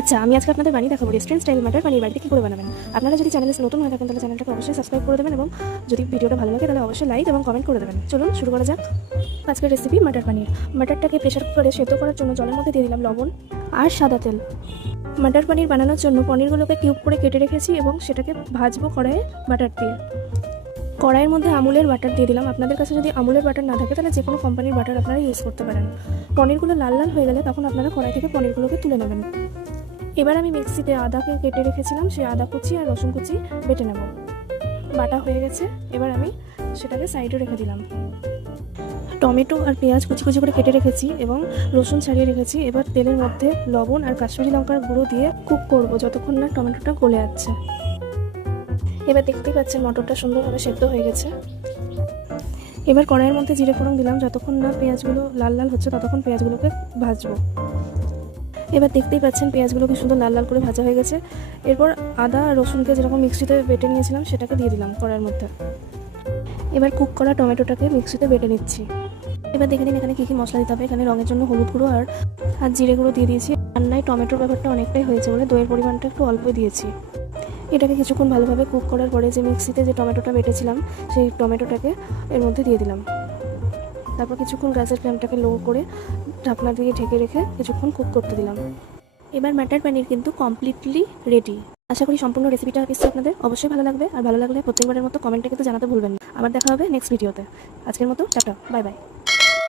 আচ্ছা, আমি আজকে আপনাদের বানিয়ে দেখাবো রেস্টুরেন্ট স্টাইল মাটার পানির বাড়িতে কী করে বানাবেন। আপনারা যদি চ্যানেলে নতুন হয়ে থাকেন তাহলে চ্যানেলটাকে অবশ্যই সাবস্ক্রাইব করে দেবেন এবং যদি ভিডিওটা ভালো লাগে তাহলে অবশ্যই লাইক এবং কমেন্ট করে দেবেন। চলুন শুরু করা যাক। আজকের রেসিপি মাটার পানির। মাটারটাকে প্রেশার কুকারে সেদ্ধ করার জন্য জলের মধ্যে দিয়ে দিলাম লবণ আর সাদা তেল। মাটার পানির বানানোর জন্য পনিরগুলোকে কিউব করে কেটে রেখেছি এবং সেটাকে ভাজবো কড়াইয়ে বাটার দিয়ে। কড়াইয়ের মধ্যে আমুলের বাটার দিয়ে দিলাম। আপনাদের কাছে যদি আমুলের বাটার না থাকে তাহলে যে কোনো কোম্পানির বাটার আপনারা ইউজ করতে পারেন। পনিরগুলো লাল লাল হয়ে গেলে তখন আপনারা কড়াই থেকে পনিরগুলোকে তুলে নেবেন। এবার আমি মিক্সিতে আদাকে কেটে রেখেছিলাম, সেই আদা কুচি আর রসুন কুচি বেটে নেব। বাটা হয়ে গেছে, এবার আমি সেটাকে সাইডে রেখে দিলাম। টমেটো আর পেঁয়াজ কুচি কুচি করে কেটে রেখেছি এবং রসুন ছাড়িয়ে রেখেছি। এবার তেলের মধ্যে লবণ আর কাশ্মীরি লঙ্কার গুঁড়ো দিয়ে কুক করব যতক্ষণ না টমেটোটা গলে যাচ্ছে। এবার দেখতেই পাচ্ছেন মটরটা সুন্দরভাবে সেদ্ধ হয়ে গেছে। এবার কড়াইয়ের মধ্যে জিরে ফোড়ন দিলাম। যতক্ষণ না পেঁয়াজগুলো লাল লাল হচ্ছে ততক্ষণ পেঁয়াজগুলোকে ভাজবো। এবার দেখতেই পাচ্ছেন পেঁয়াজগুলোকে সুন্দর লাল লাল করে ভাজা হয়ে গেছে। এরপর আদা আর রসুনকে যেরকম মিক্সিতে বেটে নিয়েছিলাম সেটাকে দিয়ে দিলাম কড়াইয়ের মধ্যে। এবার কুক করা টমেটোটাকে মিক্সিতে বেটে নিচ্ছি। এবার দেখে নিন এখানে কী কী মশলা দিতে হবে। এখানে রঙের জন্য হলুদ গুঁড়ো আর জিরে গুঁড়ো দিয়ে দিয়েছি। রান্নায় টমেটোর ব্যাপারটা অনেকটাই হয়েছে বলে দইয়ের পরিমাণটা একটু অল্পই দিয়েছি। এটাকে কিছুক্ষণ ভালোভাবে কুক করার পরে যে মিক্সিতে যে টমেটোটা বেটেছিলাম সেই টমেটোটাকে এর মধ্যে দিয়ে দিলাম। তারপর কিছুক্ষণ গ্যাসের ফ্লেমটাকে লো করে ঢাকনা দিয়ে ঢেকে রেখে কিছুক্ষণ কুক করতে দিলাম। এবার মাটার পনির কিন্তু কমপ্লিটলি রেডি। আশা করি সম্পূর্ণ রেসিপিটা কিছু আপনাদের অবশ্যই ভালো লাগবে। আর ভালো লাগলে প্রত্যেকবারের মতো কমেন্টে কিন্তু জানাতে ভুলবেন না। আবার দেখা হবে নেক্সট ভিডিওতে। আজকের মতো টাটা, বাই বাই।